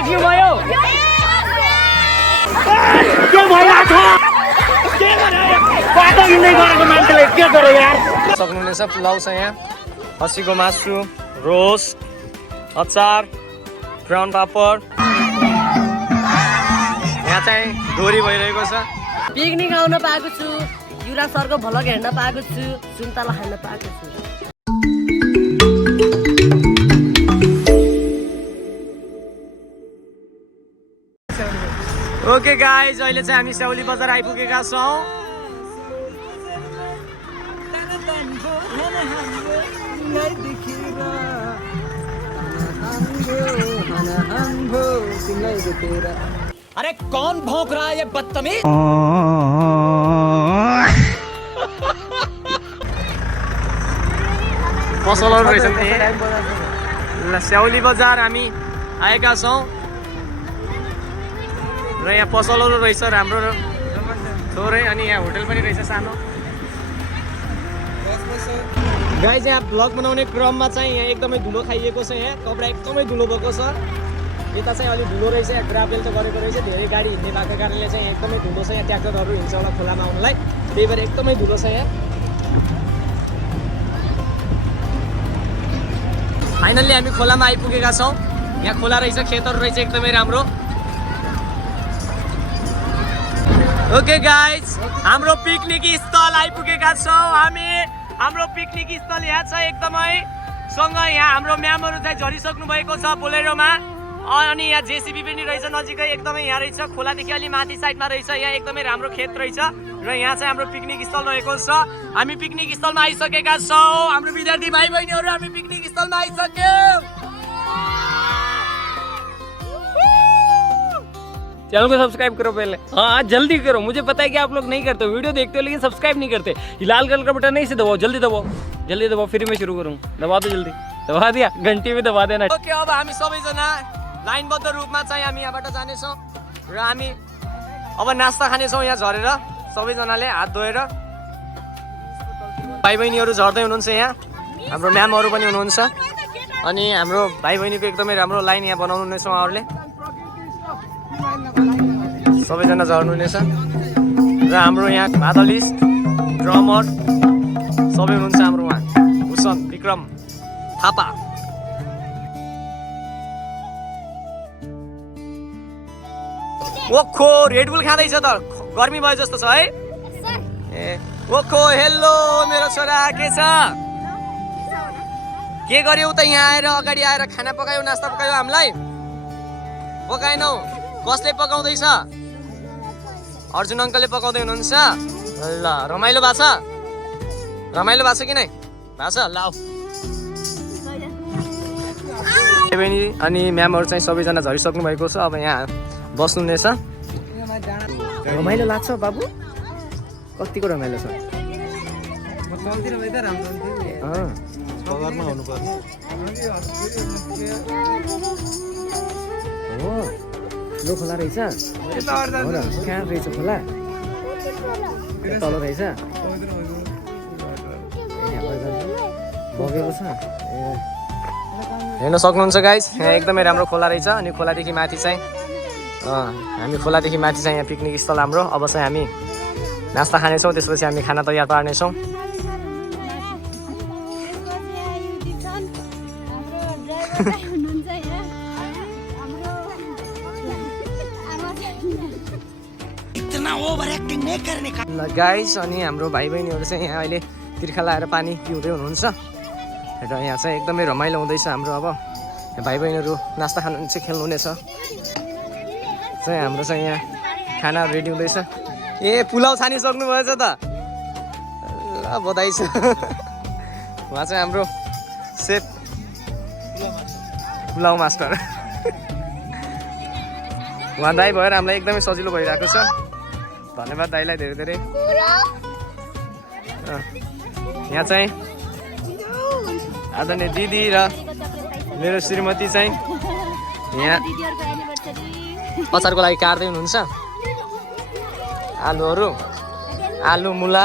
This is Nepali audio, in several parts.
के भयो के भइराछ के गरे बाटो हिँड्दै गरेको मान्छेले के गर्यो यार सक्नुहुनेछ पुलाउ छ यहाँ खसीको मासु रोस्ट अचार ब्राउन पापड यहाँ चाहिँ दोरी भइरहेको छ पिकनिक आउन पाएको छु युवराज सरको भ्लग हेर्न पाएको छु सुन्तला खान पाएको छु ओके गाइज अहिले चाहिँ हामी स्याउली बजार आइपुगेका छौँ अरे कौन भौंक रहा है ये बदतमीज पसलहरू रहेछन् ल स्याउली बजार हामी आएका छौँ र यहाँ पसलहरू रहेछ राम्रो थोरै अनि यहाँ होटल पनि रहेछ सानो गाइज यहाँ भ्लग बनाउने क्रममा चाहिँ यहाँ एकदमै धुलो खाइएको छ यहाँ कपडा एकदमै धुलो भएको छ यता चाहिँ अलिक धुलो रहेछ यहाँ ग्राभेल त गरेको रहेछ धेरै गाडी हिँड्ने भएको कारणले चाहिँ एकदमै धुलो छ यहाँ ट्र्याक्टरहरू हिँड्छ होला खोलामा आउनलाई त्यही भएर एकदमै धुलो छ यहाँ फाइनल्ली हामी खोलामा आइपुगेका छौँ यहाँ खोला रहेछ खेतहरू रहेछ एकदमै राम्रो ओके गाइज हाम्रो पिकनिक स्थल आइपुगेका छौँ हामी हाम्रो पिकनिक स्थल यहाँ छ एकदमै सँग यहाँ हाम्रो म्यामहरू चाहिँ झरिसक्नु भएको छ बोलेरोमा अनि यहाँ जेसीबी पनि रहेछ नजिकै एकदमै यहाँ रहेछ खोलादेखि अलि माथि साइडमा रहेछ यहाँ एकदमै राम्रो खेत रहेछ र यहाँ चाहिँ हाम्रो पिकनिक स्थल रहेको छ हामी पिकनिक स्थलमा आइसकेका छौँ हाम्रो विद्यार्थी भाइ बहिनीहरू हामी पिकनिक स्थलमा आइसक्यौँ चैनल को सब्सक्राइब करो पहले हाँ जल्दी करो मुझे पता है कि आप लोग नहीं करते वीडियो देखते हो लेकिन सब्सक्राइब नहीं करते लाल कलर का बटन नहीं से दबाओ जल्दी दबाओ फिर मैं शुरू करूँ दबा दो जल्दी दबा दिया घंटी में दबा देना ओके अब हामी सबैजना लाइनबद्ध रूपमा चाहिँ हामी यहाँबाट जानेछौँ र हामी अब नास्ता खानेछौँ यहाँ झरेर सबैजनाले हात धोएर भाइ बहिनीहरू झर्दै हुनुहुन्छ यहाँ हाम्रो म्यामहरू पनि हुनुहुन्छ अनि हाम्रो भाइ बहिनीको एकदमै राम्रो लाइन यहाँ बनाउनु हुनेछ उहाँहरूले सबैजना झर्नु हुनेछ र हाम्रो यहाँ मादलिस्ट ड्रमर सबै हुनुहुन्छ हाम्रो उहाँ भूषण विक्रम थापा ओखो रेडबुल खाँदैछ त गर्मी भयो जस्तो छ है ए ओखो हेलो मेरो छोरा के छ के गर्यौ त यहाँ आएर अगाडि आएर खाना पकायो नास्ता पकायो हामीलाई पकाएनौ कसले पकाउँदैछ अर्जुन अङ्कलले पकाउँदै हुनुहुन्छ ल रमाइलो भएको छ कि नै भएको छ लाऊ बहिनी अनि म्यामहरू चाहिँ सबैजना झरिसक्नु भएको छ अब यहाँ बस्नु हुनेछ रमाइलो लाग्छ बाबु कतिको रमाइलो छ ठुलो खोला रहेछ कहाँ रहेछ खोला तल रहेछ बगेको छ हेर्न सक्नुहुन्छ गाइस यहाँ एकदमै राम्रो खोला रहेछ अनि खोलादेखि माथि चाहिँ हामी खोलादेखि माथि चाहिँ यहाँ पिकनिक स्थल हाम्रो अब चाहिँ हामी नास्ता खानेछौँ त्यसपछि हामी खाना तयार पार्नेछौँ ल गाइस अनि हाम्रो भाइ बहिनीहरू चाहिँ यहाँ अहिले तिर्खा लाएर पानी पिउँदै हुनुहुन्छ र यहाँ चाहिँ एकदमै रमाइलो हुँदैछ हाम्रो अब भाइ बहिनीहरू नास्ता खानुहुन्छ खेल्नुहुनेछ चाहिँ हाम्रो चाहिँ यहाँ खाना रेडी हुँदैछ ए पुलाउ छानिसक्नु भएछ त ल बधाई छ उहाँ चाहिँ हाम्रो सेफ पुलाउ मास्टर उहाँ दाइ भएर हामीलाई एकदमै सजिलो भइरहेको छ धन्यवाद दाइलाई धेरै धेरै यहाँ चाहिँ आदरणीय दिदी र मेरो श्रीमती चाहिँ यहाँ अचारको लागि काट्दै हुनुहुन्छ आलु मुला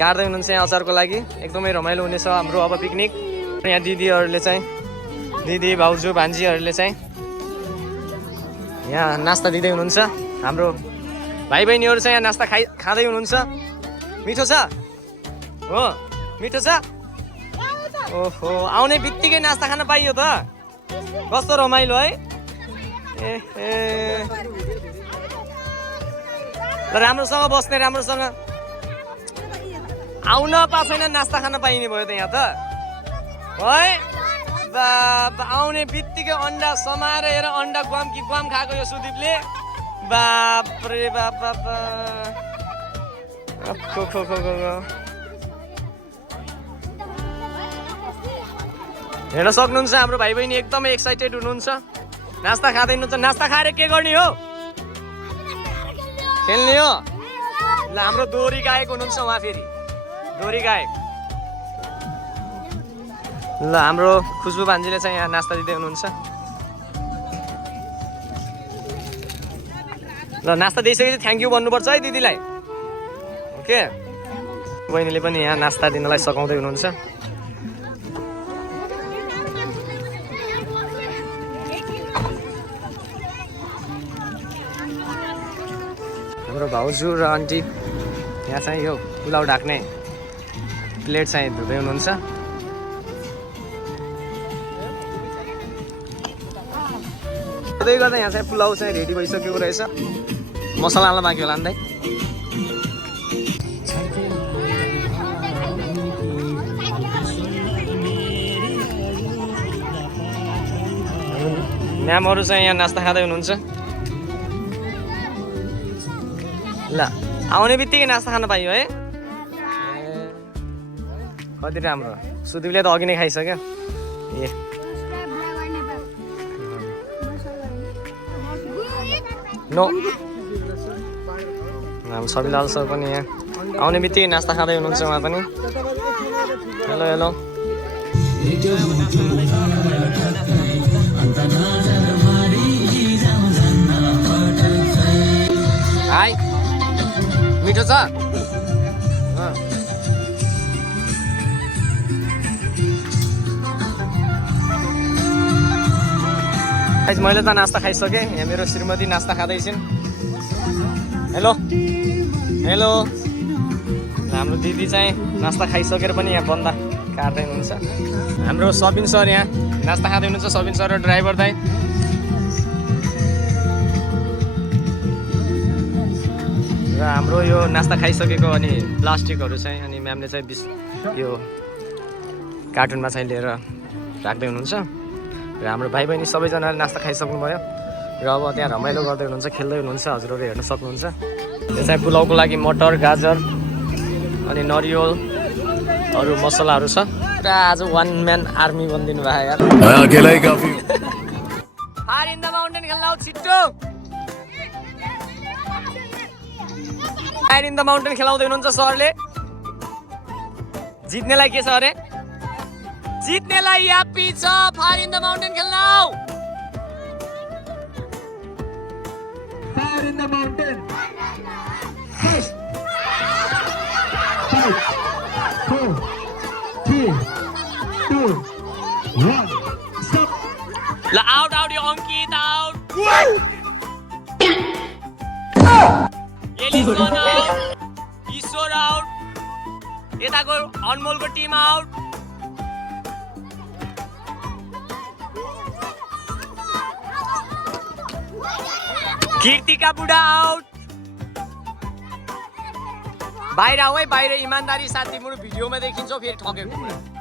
काट्दै हुनुहुन्छ यहाँ अचारको लागि एकदमै रमाइलो हुनेछ हाम्रो अब पिकनिक यहाँ दिदीहरूले चाहिँ दिदी भाउजू भान्जीहरूले चाहिँ यहाँ नास्ता दिँदै हुनुहुन्छ हाम्रो भाइ बहिनीहरू चाहिँ यहाँ नास्ता खाँदै हुनुहुन्छ। मिठो छ हो मिठो छ ओहो आउने बित्तिकै नास्ता खान पाइयो त कस्तो रमाइलो है ल राम्रोसँग बस्ने राम्रोसँग आउन पाएन नास्ता खान पाइने भयो त यहाँ त है आउने बित्तिकै अन्डा समाएर हेर अन्डा ग्वाम कि ग्वाम खाएको यो सुदीपले बापरे बाप खो खो खो खो हेर्न सक्नुहुन्छ हाम्रो भाइ बहिनी एकदमै एक्साइटेड हुनुहुन्छ नास्ता खाँदै हुनुहुन्छ नास्ता खाएर के गर्ने हो खेल्ने हो ल हाम्रो दोहोरी गायक हुनुहुन्छ उहाँ फेरि दोहोरी गायक ल हाम्रो खुसबु भान्जीले चाहिँ यहाँ नास्ता दिँदै हुनुहुन्छ ल नास्ता दिइसकेपछि थ्याङ्क यू भन्नुपर्छ है दिदीलाई ओके बहिनीले पनि यहाँ नास्ता दिनलाई सघाउँदै हुनुहुन्छ हाम्रो भाउजू र आन्टी यहाँ चाहिँ यो पुलाउ ढाक्ने प्लेट चाहिँ धुँदै हुनुहुन्छ गर्दा यहाँ चाहिँ पुलाउ चाहिँ रेडी भइसकेको रहेछ मसला हाल्न बाँकी होला नि त म्यामहरू चाहिँ यहाँ नास्ता खाँदै हुनुहुन्छ ल आउने बित्तिकै नास्ता खान पाइयो है कति राम्रो सुदीपले त अघि नै खाइसक्यो ए नो हाम्रो सबिलाल सर पनि यहाँ आउने बित्तिकै नास्ता खाँदै हुनुहुन्छ उहाँ पनि हेलो हेलो हाई मिठो छ मैले त नास्ता खाइसकेँ यहाँ मेरो श्रीमती नास्ता खाँदैछिन् हेलो हेलो हाम्रो दिदी चाहिँ नास्ता खाइसकेर पनि यहाँ बन्दा काट्दै हुनुहुन्छ हाम्रो सबिन सर यहाँ नास्ता खाँदै हुनुहुन्छ सबिन सर र ड्राइभर दाइ र हाम्रो यो नास्ता खाइसकेको अनि प्लास्टिकहरू चाहिँ अनि म्यामले चाहिँ यो कार्टुनमा चाहिँ लिएर राख्दै हुनुहुन्छ र हाम्रो भाइ बहिनी सबैजनाले नास्ता खाइसक्नुभयो र अब त्यहाँ रमाइलो गर्दै हुनुहुन्छ खेल्दै हुनुहुन्छ हजुरहरू हेर्न सक्नुहुन्छ यो चाहिँ पुलाउको लागि मटर गाजर अनि नरिवल अरू मसलाहरू छ र आज वान म्यान आर्मी बनिदिनु भयो यार फायर इन द माउन्टेन खेल्न आऊ छिट्टो फायर इन द माउन्टेन खेलाउँदै हुनुहुन्छ सरले जित्नेलाई के छ अरे जित्नेलाई यापी छ फायर इन द माउन्टेन खेल्न आऊ Fire in the mountain. 5, 4, 3, 2, 1. Stop. ल आउट आउट यो अंकित आउट एलिसन आउट ईश्वर आउट यताको अनमोलको टिम आउट कीर्तिका बुढा आउट बाहिर आऊ है बाहिर इमानदारी साथ तिम्रो भिडियोमा देखिन्छौ फेरि ठकेको कुरा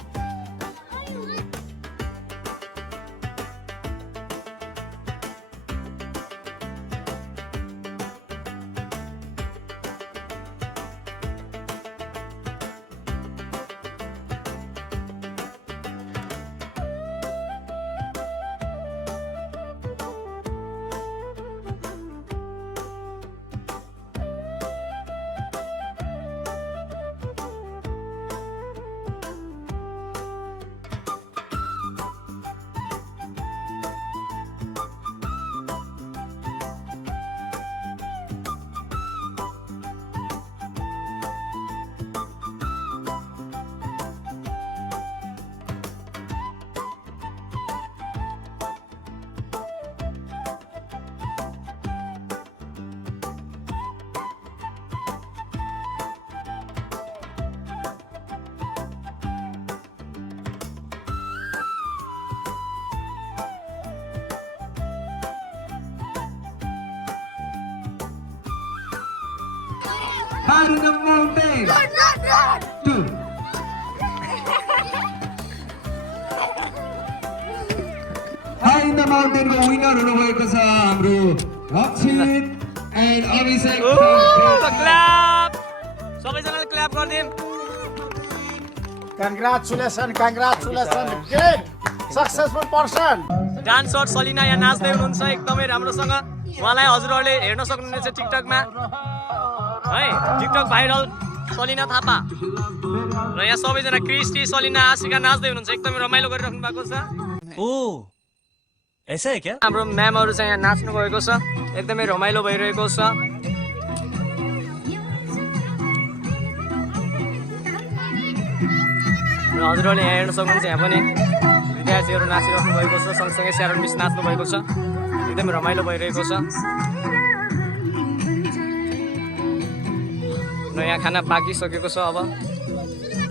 High in the mountain. Two. High in the mountain को winner हुनुभएको छ हाम्रो रक्षित and अभिषेक. क्ल्याप सबैजनाले क्ल्याप गरिदिउँ. Congratulations, great, successful person. Dancer Salina यहाँ नाच्दै हुनुहुन्छ एकदमै राम्रोसँग. उहाँलाई हजुरहरूले हेर्न सक्नुहुनेछ टिकटकमा है, टिकटक भाइरल सलिना थापा. र यहाँ सबैजना क्रिस्टी सलिना आशिका नाच्दै हुनुहुन्छ, एकदमै रमाइलो गरिराख्नु भएको छ. ऐसा है क्या? हाम्रो म्यामहरू चाहिँ यहाँ नाच्नु गएको छ, एकदमै रमाइलो भइरहेको छ. र हजुरहरूले यहाँ हेर्न सक्नुहुन्छ, यहाँ पनि विद्यार्थीहरू नाचिराख्नु भएको छ, सँगसँगै स्यारोन मिस नाच्नु भएको छ, एकदमै रमाइलो भइरहेको छ. र यहाँ खाना पाकिसकेको छ, अब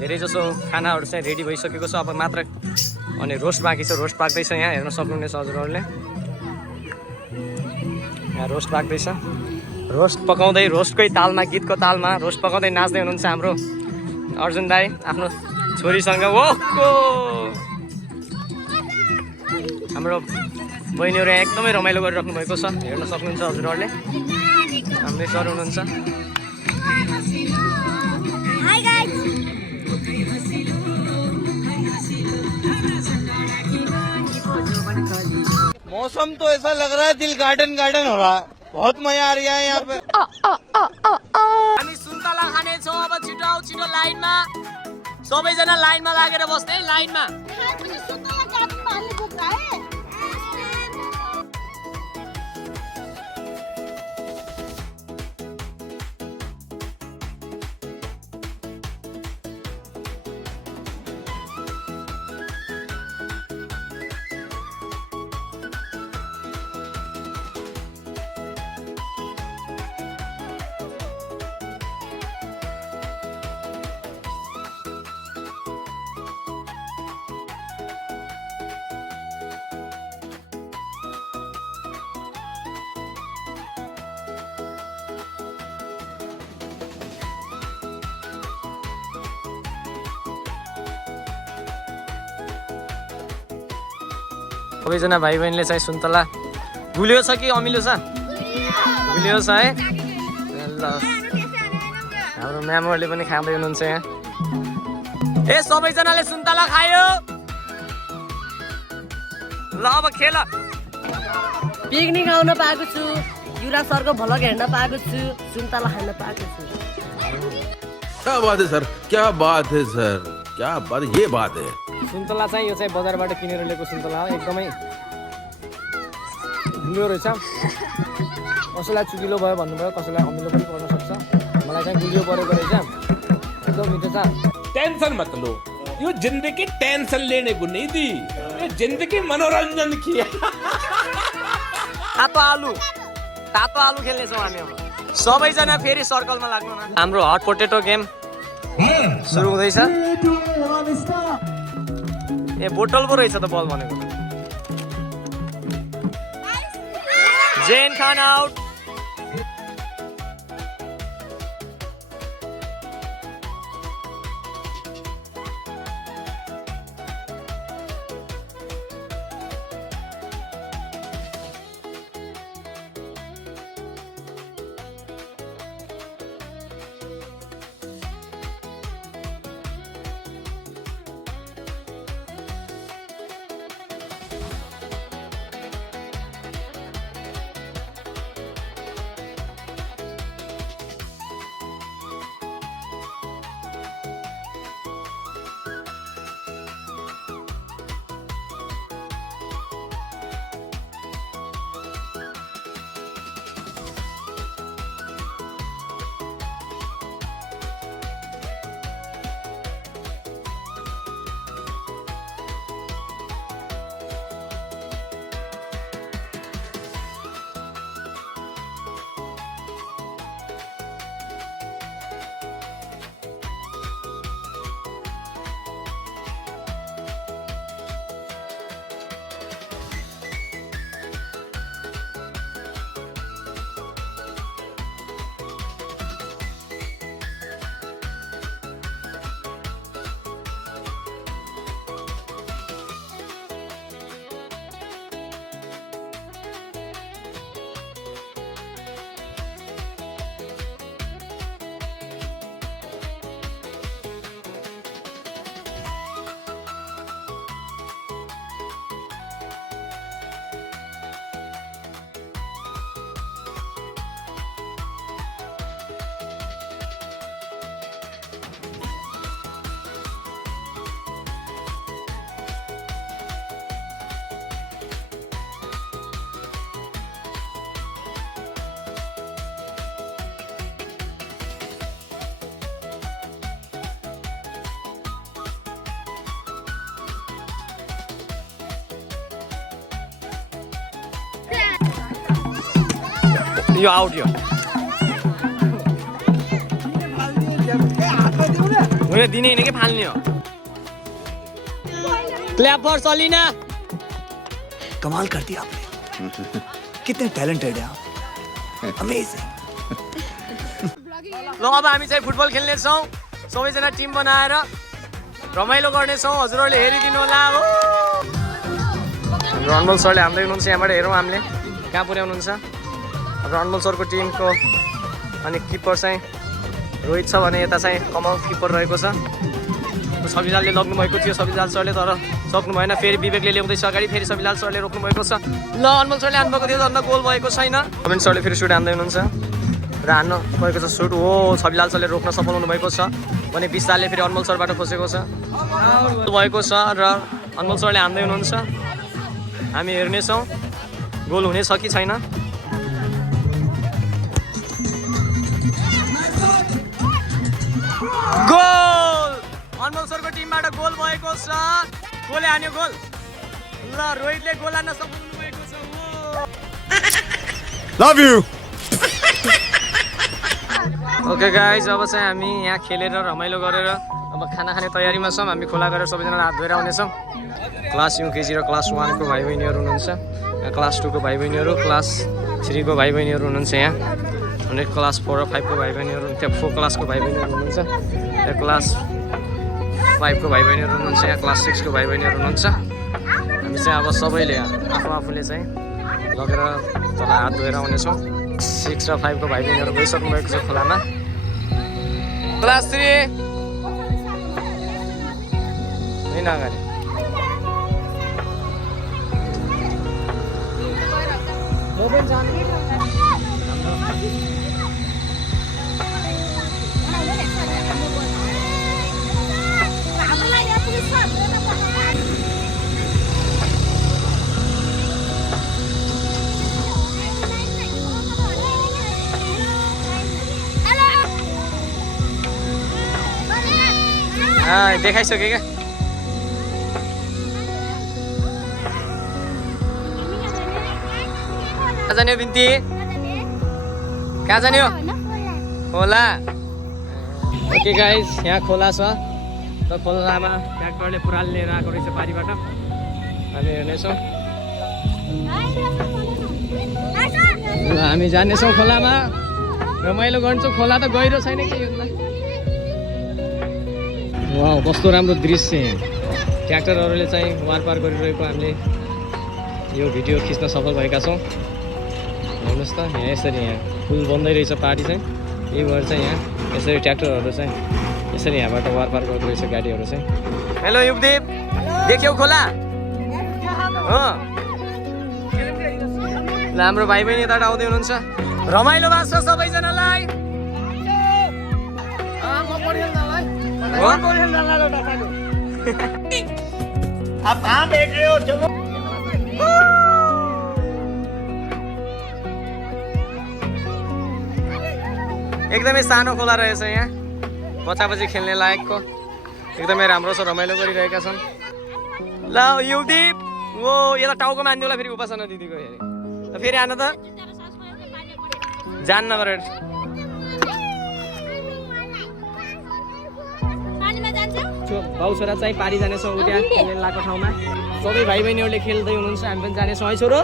धेरै जसो खानाहरू चाहिँ रेडी भइसकेको छ, अब मात्र अनि रोस्ट बाँकी छ. रोस्ट पाक्दैछ, यहाँ हेर्न सक्नुहुनेछ हजुरहरूले. यहाँ रोस्ट पाक्दैछ, रोस्ट पकाउँदै रोस्टकै तालमा, गीतको तालमा रोस्ट पकाउँदै नाच्दै हुनुहुन्छ हाम्रो अर्जुन दाई आफ्नो छोरीसँग. ओहो, हाम्रो बहिनीहरू यहाँ एकदमै रमाइलो गरिराख्नु भएको छ, हेर्न सक्नुहुन्छ हजुरहरूले. हाम्रै सर हुनुहुन्छ. मौसम तो ऐसा लग रहा है दिल गार्डन गार्डन हो रहा है. बहुत मजा आ रहा है यहाँ पे. हामी सुन्तला खानेछौँ. अब छिटो आऊ, छिटो लाइनमा, सबैजना लाइनमा लागेर बस्ने, लाइनमा. सबैजना भाइ बहिनीले चाहिँ सुन्तला गुलियो छ कि अमिलो छ? गुलियो छ है. ल, हाम्रो म्यामहरूले पनि खाँदै हुनुहुन्छ यहाँ. ए सबैजनाले सुन्तला खायो. ल अब खेल. पिकनिक आउन पाएको छु, युवराज सरको भ्लग हेर्न पाएको छु, सुन्तला खान पाएको छु. क्या बात है सर, क्या बात है सर, क्या बात, ये बात है. सुन्तला चाहिँ यो चाहिँ बजारबाट किनेर ल्याएको सुन्तला हो, एकदमै गुलियो रहेछ. कसैलाई चुकिलो भयो भन्नुभयो, कसैलाई अमिलो पनि पर्न सक्छ. मलाई चाहिँ गुलियो परेको रहेछ, एकदम मिठो छ. टेंशन मत लो, ये जिंदगी टेंशन लेने को नहीं दी, ये जिंदगी मनोरंजन की है. तातो आलु खेल्नेछौँ हामी अब. सबैजना फेरि सर्कलमा लाग्नु न. हाम्रो हट पोटेटो गेम सुरु हुँदैछ. ए बोतल पो रहेछ त बल भनेको. जेन खान आउट. यो आउट यो उयो दिने होइन कि फाल्ने हो क्लैप फॉर सलीना कमाल कर दिया आपने कितने टैलेंटेड है आप अमेजिंग ल अब हामी चाहिँ फुटबल खेल्नेछौँ सबैजना टिम बनाएर रमाइलो गर्नेछौँ हजुरहरूले हेरिदिनु होला हो रणबल सरले हान्दै हुनुहुन्छ यहाँबाट हेरौँ हामीले कहाँ पुर्याउनुहुन्छ रणबल सरको टिमको अनि किपर चाहिँ रोहित छ भने यता चाहिँ कमल किपर रहेको छ सबिलालले लग्नु भएको थियो सबिलाल सरले तर सक्नु भएन फेरि विवेकले ल्याउँदैछ अगाडि फेरि सबिलाल सरले रोक्नु भएको छ ल अनमोल सरले हान्नुभएको थियो अन्त गोल भएको छैन अमिन सरले फेरि सुट हान्दै हुनुहुन्छ र हान्न भएको छ सुट हो सबिलाल सरले रोक्न सफल हुनुभएको छ भने विशालले फेरि अनमोल सरबाट खोसेको छ भएको छ र अनमोल सरले हान्दै हुनुहुन्छ हामी हेर्नेछौँ गोल हुनेछ कि छैन गोल अनमोल सरको टिमबाट गोल भएको छ गोलले हान्यो गोल ल रोहितले गोल हान्न सफल हुनुभएको छ लभ यू ओके गाइज अब चाहिँ हामी यहाँ खेलेर रमाइलो गरेर अब खाना खाने तयारीमा छौँ हामी खोला गएर सबैजना हात धोएर आउनेछौँ क्लास युकेजी र क्लास 1 को भाइ बहिनीहरू हुनुहुन्छ यहाँ क्लास 2 को भाइ बहिनीहरू क्लास 3 को भाइ बहिनीहरू हुनुहुन्छ यहाँ अनि क्लास 4 र 5 को भाइ बहिनीहरू त्यहाँ 4 क्लासको भाइ बहिनीहरू हुनुहुन्छ यहाँ क्लास 5 को भाइ बहिनीहरू हुनुहुन्छ यहाँ क्लास 6 को भाइ बहिनीहरू हुनुहुन्छ हामी चाहिँ अब सबैले आफूले चाहिँ लगेर तल हात धोएर आउनेछौँ 6 र 5 को भाइ बहिनीहरू गइसक्नु भएको छ खोलामा क्लास 3 होइन अगाडि देखाइसक्यो क्या कहाँ जाने हो बिन्ती कहाँ जाने हो खोला ओके गाइस यहाँ खोला छ त खोलामा ट्र्याक्टरले पुराल लिएर आएको रहेछ पारीबाट हामी हेर्नेछौँ ल हामी जानेछौँ खोलामा रमाइलो गर्छौँ खोला त गहिरो छैन कि यो वाह कस्तो राम्रो दृश्य ट्र्याक्टरहरूले चाहिँ वारपार गरिरहेको हामीले यो भिडियो खिच्न सफल भएका छौँ हेर्नुहोस् त यहाँ यसरी यहाँ पुल बन्दै रहेछ पारी चाहिँ यही भएर चाहिँ यहाँ यसरी ट्र्याक्टरहरू चाहिँ यसरी यहाँबाट वारपार गर्दो रहेछ गाडीहरू चाहिँ हेलो युगदीप देख्यौ खोला हो ल हाम्रो भाइ बहिनी यताबाट आउँदै हुनुहुन्छ रमाइलो भएको छ सबैजनालाई आप कहाँ बैठ रहे हो चलो एकदमै सानो खोला रहेछ यहाँ बच्चा खेल्ने लायकको एकदमै राम्रो छ रमाइलो गरिरहेका छन् ल युगदीप वो यता टाउको मान्छेलाई फेरि उपासना दिदीको हेरे फेरि आन त जान्न गरेर बाउ छोरा चाहिँ पारी जानेछौँ त्यहाँ खेल्ने लाएको ठाउँमा सबै भाइ बहिनीहरूले खेल्दै हुनुहुन्छ हामी पनि जानेछौँ है छोरो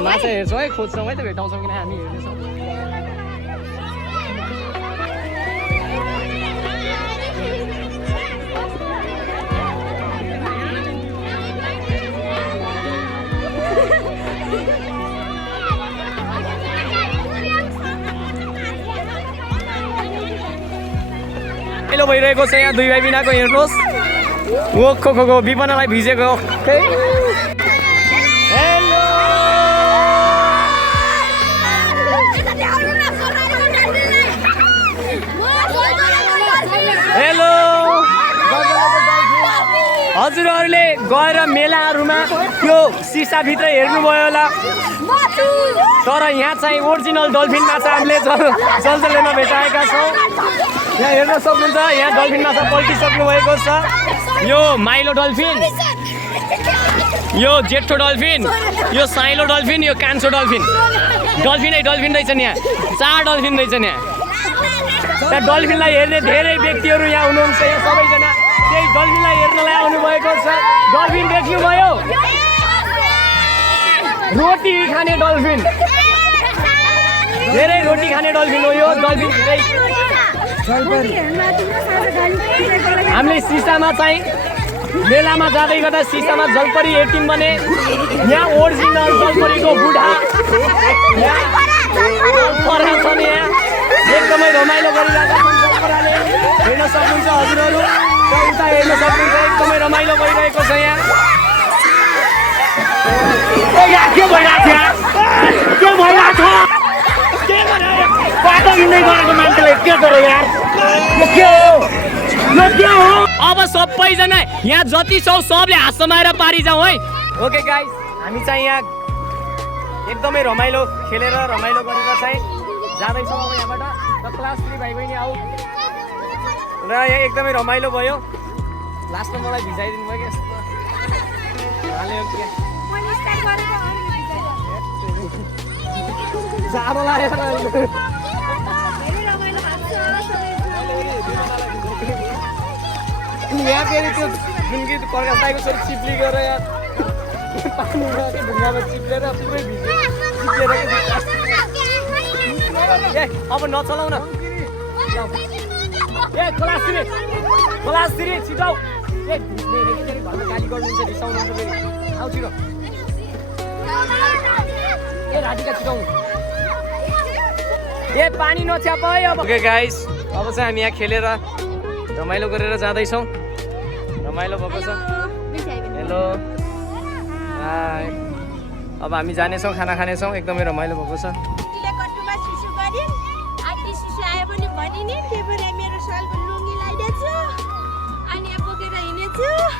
माछा हेर्छौँ है खोज्छौँ है त भेटाउँछौँ किन हामी हेर्नेछौँ हेलो भइरहेको छ यहाँ दुई भाइ बिनाको हेर्नुहोस् ओ खो विपनालाई भिजेको हेलो हेलो हजुरहरूले गएर मेलाहरूमा त्यो सिसाभित्र हेर्नुभयो होला तर यहाँ चाहिँ ओरिजिनल डल्फिन माछा हामीले जलजलेमा भेटाएका छौँ यहाँ हेर्न सक्नुहुन्छ यहाँ डल्फिन माछा पल्टिसक्नु भएको छ यो माइलो डल्फिन, यो जेठो डल्फिन, यो साइलो डल्फिन, यो कान्छो डल्फिन। डल्फिन रहेछ नि यहाँ, 4 डल्फिन रहेछ नि यहाँ। त्यहाँ डल्फिनलाई हेर्ने धेरै व्यक्तिहरू यहाँ हुनुहुन्छ। यहाँ सबैजना त्यही डल्फिनलाई हेर्नलाई आउनुभएको छ। डल्फिन देख्नुभयो, रोटी खाने डल्फिन, धेरै रोटी खाने डल्फिन हो यो डल्फिन। धेरै हामीले सिसामा चाहिँ मेलामा जाँदै गर्दा सिसामा जलपरी हेर्यौँ भने यहाँ ओरिजिनल जलपरीको बुढा परा छ नि। यहाँ एकदमै रमाइलो गरिरहेका छन् जलपराले, हेर्न सक्नुहुन्छ हजुरहरू। उता हेर्न सक्नुहुन्छ, एकदमै रमाइलो गरिरहेको छ यहाँ। के भइरहेको छ? बाटो हिँड्दै गरेको मान्छेले के गर्यो यार? के हो? अब सबैजना यहाँ जति छौ सबले हात समाएर पारी जाउँ है। ओके गाइस, हामी चाहिँ यहाँ एकदमै रमाइलो खेलेर रमाइलो गरेर चाहिँ जाँदैछौँ अब यहाँबाट। र क्लास 3 भाइ बहिनी आऊ, र यहाँ एकदमै रमाइलो भयो। लास्टमा मलाई भिजाइदिनु भयो कि जाडो लागेर यहाँ फेरि त्यो जुन कि प्रकाश दाइको छोरी चिप्ली गएर यहाँ पानीमा के ढुङ्गामा चिप्लेर पुरै चिप्लेर ए अब नचलाउ न। ए क्लास 3 छिटाउ। ए घरमा गाली गर्नुहुन्छ, रिसाउनुहुन्छ फेरि। आउ छिटो। ए राधिका छिटाउनु। ए पानी नछ्याप है अब। ओके गाइस, अब चाहिँ हामी यहाँ खेलेर रमाइलो गरेर जाँदैछौँ। रमाइलो भएको छ। Hello hi. अब हामी जानेछौँ, खाना खानेछौँ। एकदमै रमाइलो भएको छ।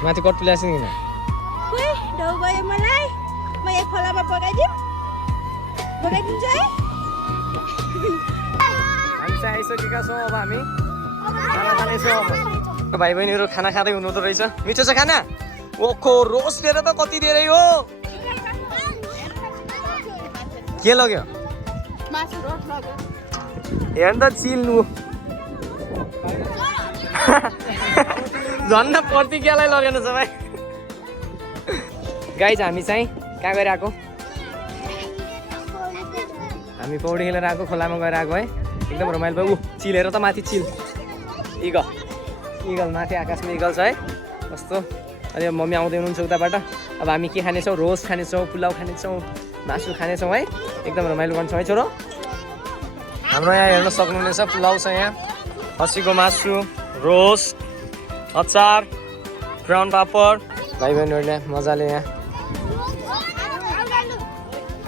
माथि कट प्लास किन हामी चाहिँ आइसकेका छौँ। अब हामी खाना खानेछौँ। अब भाइ बहिनीहरू खाना खाँदै हुनुहुँदो रहेछ। मिठो छ खाना? ओखो रोस्ट लिएर त कति धेरै हो। के लग्यो? हेर्नु त चिल्नु झन् प्रतिज्ञालाई लगेन छ भाइ। गाइज हामी चाहिँ कहाँ गएर आएको? हामी पौडी खेलेर आएको, खोलामा गएर आएको है। एकदम रमाइलो भयो। चिलेर त माथि चिल इगल माथि आकाशमा इगल छ है। कस्तो अनि मम्मी आउँदै हुनुहुन्छ उताबाट। अब हामी के खानेछौँ? रोस्ट खानेछौँ, पुलाउ खानेछौँ, मासु खानेछौँ है। एकदम रमाइलो गर्छौँ है छोरो। हाम्रो यहाँ हेर्न सक्नुहुनेछ पुलाउ छ यहाँ, खसीको मासु, रोस्ट, अचार, ब्राउन पापड। भाइ बहिनीहरूले मजाले यहाँ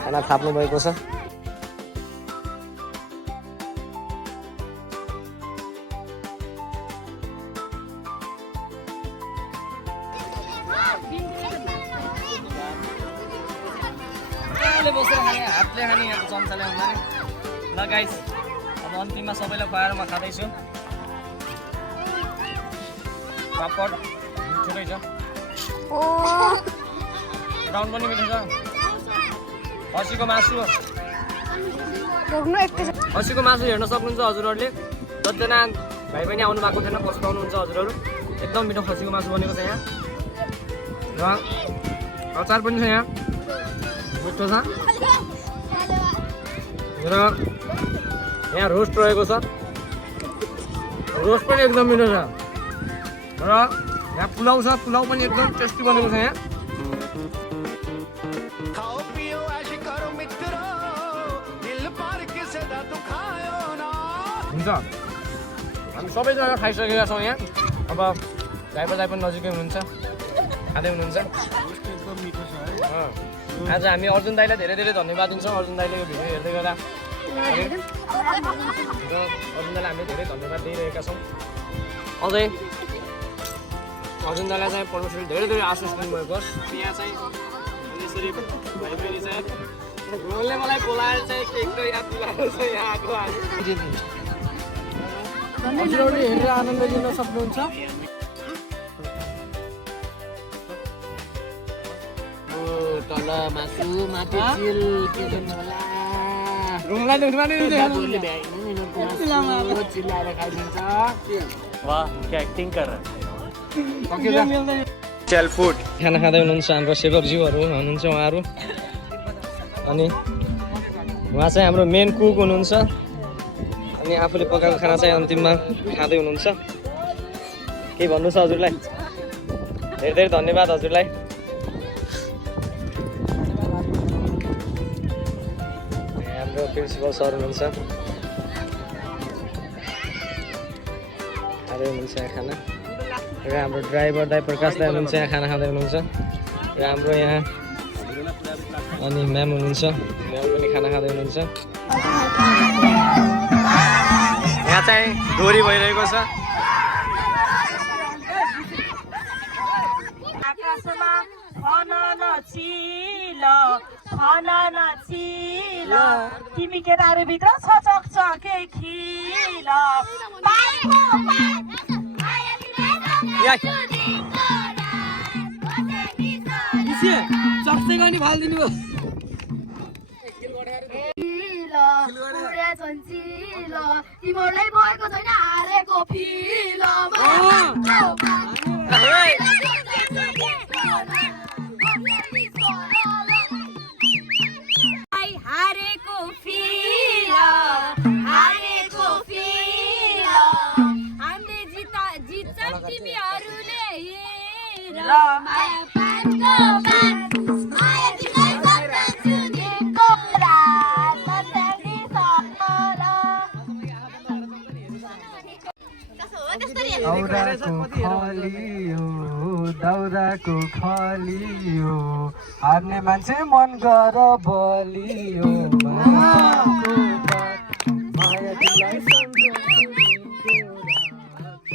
खाना थाप्नु भएको छ। बसेर खाने, हातले खाने, यहाँ चम्चाले हुँदैन। ल गाइस, अब अन्तिममा सबैलाई खुवाएर म खाँदैछु। पापड मिठो छ, ब्राउन पनि मिठो छ। खसीको मासु हेर्न सक्नुहुन्छ हजुरहरूले। जतिजना भाइ पनि आउनु भएको थिएन, कस्तो आउनुहुन्छ हजुरहरू। एकदम मिठो खसीको मासु बनेको छ यहाँ। र अचार पनि छ यहाँ, मिठो छ। र यहाँ रोस्ट रहेको छ, रोस्ट पनि एकदम मिठो छ। र यहाँ पुलाउ छ, पुलाउ पनि एकदम टेस्टी बनेको छ यहाँ। हुन्छ, हामी सबैजना खाइसकेका छौँ यहाँ। अब ड्राइभर दाइ पनि नजिकै हुनुहुन्छ, खाँदै हुनुहुन्छ। आज हामी अर्जुन दाइलाई धेरै धेरै धन्यवाद दिन्छौँ। अर्जुन दाइले यो भिडियो हेर्दै गर्दा अर्जुन दाइलाई हामीले धेरै धन्यवाद दिइरहेका छौँ। अझै अर्जुन दाइलाई चाहिँ परमेश्वरले धेरै धेरै आशिष दिनुभएको होस्। यहाँ चाहिँ यसरी भाइ बहिनी चाहिँ गोलले मलाई बोलाएर चाहिँ केक याद दिलाएको छ यहाँ आएको। हजुरहरूले हेरेर आनन्द लिन सक्नुहुन्छ। तल मासु माथि चिल के गर्नु होला चिल्लाएर खाइदिन्छ वाह क्या एक्टिङ कर रहा है चल फुड खाना खाँदै हुनुहुन्छ हाम्रो सेवकज्यूहरू हुनुहुन्छ उहाँहरू अनि उहाँ चाहिँ हाम्रो मेन कुक हुनुहुन्छ अनि आफूले पकाएको खाना चाहिँ अन्तिममा खाँदै हुनुहुन्छ के भन्नु छ हजुरलाई धेरै धेरै धन्यवाद हजुरलाई हाम्रो प्रिन्सिपल सर हुनुहुन्छ खाँदै हुनुहुन्छ यहाँ खाना र हाम्रो ड्राइभर दाइ प्रकाश दाइ हुनुहुन्छ यहाँ खाना खाँदै हुनुहुन्छ र हाम्रो यहाँ अनि म्याम हुनुहुन्छ म्याम पनि खाना खाँदै हुनुहुन्छ यहाँ चाहिँ डोरी भइरहेको छ तिमी केटाहरू भित्र छ चकचके खिल तिमीहरूलाई भएको छैन हारेको फिल हारेको फिल हारेको फिल हामीले जित्छन् तिमीहरूले दाउराको खलियो हार्ने मान्छे मन गर बलियो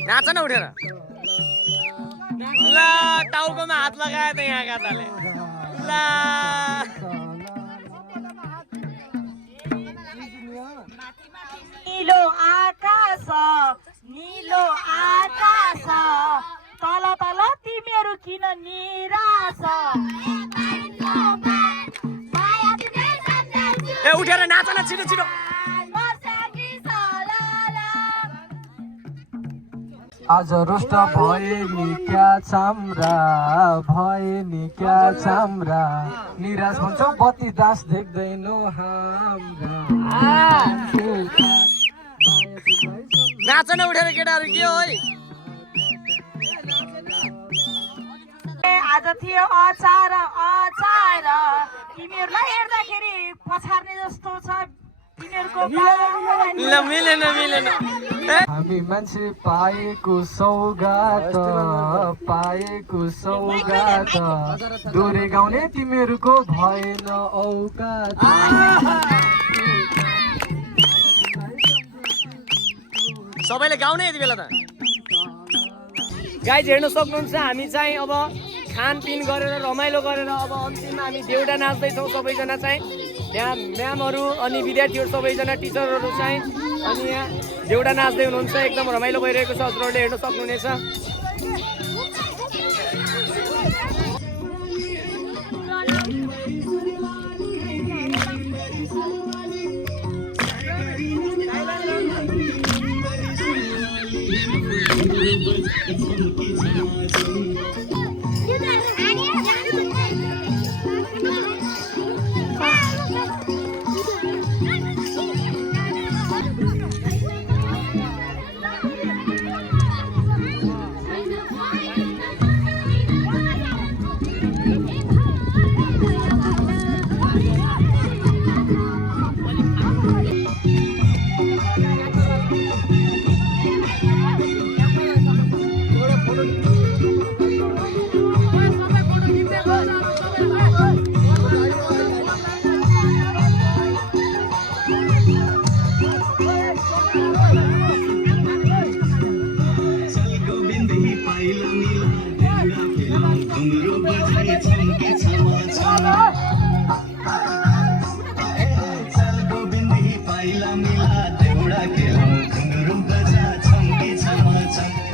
नाच न उठेर ल टाउकोमा हात लगायो त यहाँ गाताले ल नीलो आकाश तल तल तिमीहरू किन निराश ए उठेर नाच न छिटो छिटो आज रुष्ट भए नि क्या चाम्रा भए नि क्या चाम्रा निराश हुन्छ बत्ती दास देख्दैनौ हाम्रा नाच न उठेर केटाहरू के हो है आज थियो अचार अचार तिमीहरूलाई हेर्दाखेरि पछार्ने जस्तो छ तिमीहरूको ल मिलेन मिलेन हामी मान्छे पाएको सौगात डोरे गाउने तिमीहरूको भएन औकात सबैले गाउने यति बेला त गाइज हेर्न सक्नुहुन्छ हामी चाहिँ अब खानपिन गरेर रमाइलो गरेर अब अन्तिममा हामी देउडा नाच्दैछौँ सबैजना चाहिँ यहाँ म्यामहरू अनि विद्यार्थीहरू सबैजना टिचरहरू चाहिँ अनि यहाँ देउडा नाच्दै हुनुहुन्छ एकदम रमाइलो भइरहेको छ हजुरहरूले हेर्न सक्नुहुनेछ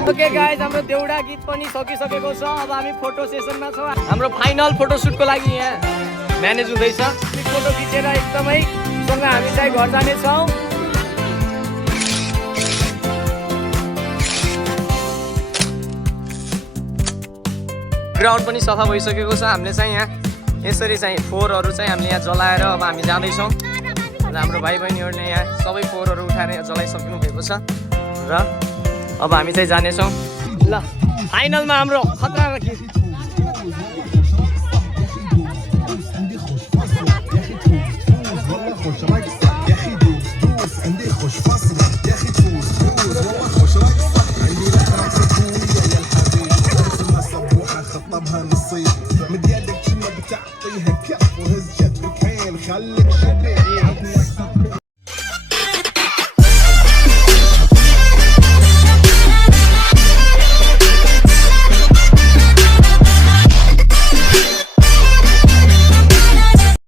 ओके गाइज हाम्रो देउडा गीत पनि सकिसकेको छ अब हामी फोटो सेसनमा छौँ हाम्रो फाइनल फोटोसुटको लागि यहाँ म्यानेज हुँदैछ फोटो खिचेर एकदमै सँग हामी चाहिँ घर जानेछौँ ग्राउन्ड पनि सफा भइसकेको छ हामीले चाहिँ यहाँ यसरी चाहिँ फोहोरहरू चाहिँ हामीले यहाँ जलाएर अब हामी जाँदैछौँ र हाम्रो भाइ बहिनीहरूले यहाँ सबै फोहोरहरू उठाएर यहाँ जलाइसक्नु भएको छ र अब हामी चाहिँ जानेछौँ ल फाइनलमा हाम्रो खतरा गीत مديالك كلمة بتعطيها كف وهز كتفك عين خليك شبيه